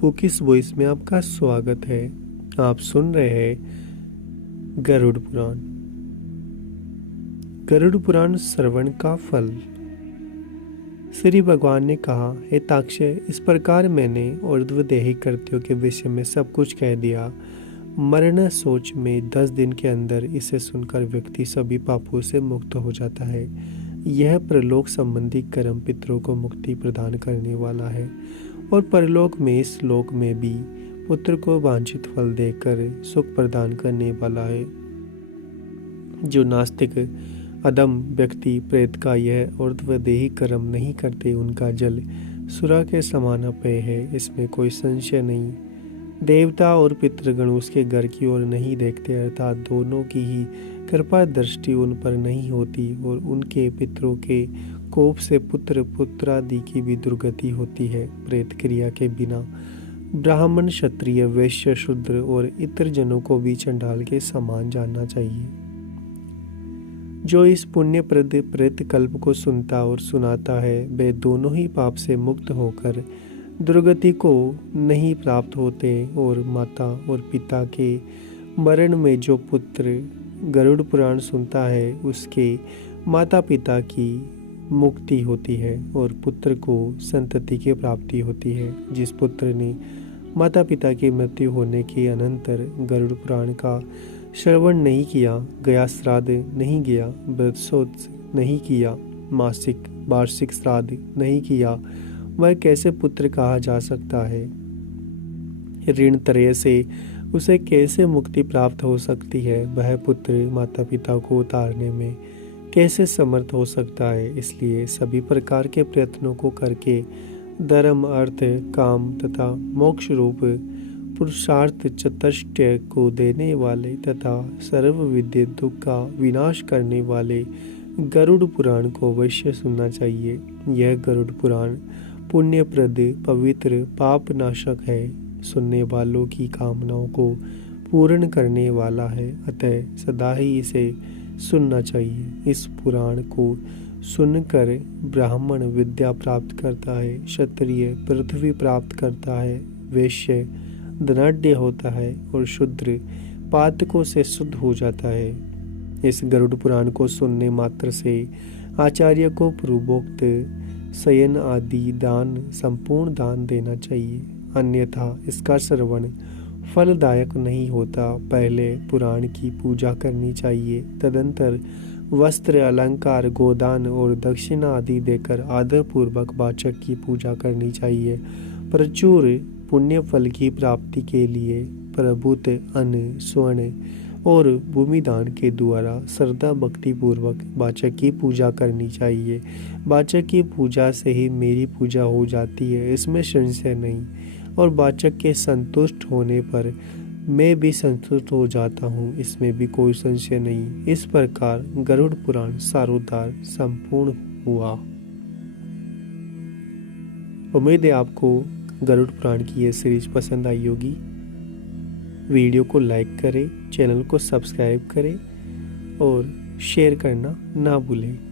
Bookish voice में आपका स्वागत है। आप सुन रहे हैं गरुड़ पुराण। गरुड़ पुराण श्रवण का फल। श्री भगवान ने कहा, हे ताक्षय, इस प्रकार मैंने ऊर्ध्वदेही कृत्यों के विषय में सब कुछ कह दिया। मरण सोच में 10 दिन के अंदर इसे सुनकर व्यक्ति सभी पापों से मुक्त हो जाता है। यह परलोक संबंधी कर्म पितरों को मुक्ति प्रदान करने वाला है और परलोक में इस लोक में भी पुत्र को वांछित फल देकर सुख प्रदान करने वाला है। जो नास्तिक अधम व्यक्ति प्रेत का यह ऊर्ध्वदेही कर्म नहीं करते, उनका जल सुरा के समान अपेय है, इसमें कोई संशय नहीं। देवता और पितृगण उसके घर की ओर नहीं देखते, अर्थात दोनों की ही कृपा दृष्टि उन पर नहीं होती और उनके पितरों के कोप से पुत्र पुत्रादि की भी दुर्गति होती है। प्रेत क्रिया के बिना ब्राह्मण, क्षत्रिय, वैश्य, शूद्र और इतर जनों को भी चंडाल के समान जानना चाहिए। जो इस पुण्यप्रद प्रेत कल्प को सुनता और सुनाता है, वे दोनों ही पाप से मुक्त होकर दुर्गति को नहीं प्राप्त होते। और माता और पिता के मरण में जो पुत्र गरुड़ पुराण सुनता है, उसके माता पिता की मुक्ति होती है और पुत्र को संतति की प्राप्ति होती है। जिस पुत्र ने माता पिता की मृत्यु होने के अनंतर गरुड़ पुराण का श्रवण नहीं किया, गया श्राद्ध नहीं किया, व्रतोत्सव नहीं किया, मासिक वार्षिक श्राद्ध नहीं किया, वह कैसे पुत्र कहा जा सकता है? ऋण त्रय से उसे कैसे मुक्ति प्राप्त हो सकती है? वह पुत्र माता पिता को उतारने में कैसे समर्थ हो सकता है? इसलिए सभी प्रकार के प्रयत्नों को करके धर्म, अर्थ, काम तथा मोक्ष रूप पुरुषार्थ चतुष्टय को देने वाले तथा सर्व विद्य दुख का विनाश करने वाले गरुड़ पुराण को अवश्य सुनना चाहिए। यह गरुड़ पुराण पुण्यप्रद, पवित्र, पाप नाशक है, सुनने वालों की कामनाओं को पूर्ण करने वाला है, अतः सदा ही इसे सुनना चाहिए। इस पुराण को सुनकर ब्राह्मण विद्या प्राप्त करता है, क्षत्रिय पृथ्वी प्राप्त करता है, वैश्य धनाढ्य होता है और शूद्र पातकों से शुद्ध हो जाता है। इस गरुड़ पुराण को सुनने मात्र से आचार्य को पूर्वोक्त शयन आदि दान, संपूर्ण दान देना चाहिए, अन्यथा इसका श्रवण फलदायक नहीं होता। पहले पुराण की पूजा करनी चाहिए, तदंतर वस्त्र, अलंकार, गोदान और दक्षिणा आदि देकर आदरपूर्वक वाचक की पूजा करनी चाहिए। प्रचुर पुण्य फल की प्राप्ति के लिए प्रभुत अन्न, स्वर्ण और भूमिदान के द्वारा श्रद्धा भक्ति पूर्वक वाचक की पूजा करनी चाहिए। वाचक की पूजा से ही मेरी पूजा हो जाती है, इसमें संशय नहीं, और वाचक के संतुष्ट होने पर मैं भी संतुष्ट हो जाता हूँ, इसमें भी कोई संशय नहीं। इस प्रकार गरुड़ पुराण सारोद्धार संपूर्ण हुआ। उम्मीद है आपको गरुड़ पुराण की यह सीरीज पसंद आई होगी। वीडियो को लाइक करें, चैनल को सब्सक्राइब करें और शेयर करना ना भूलें।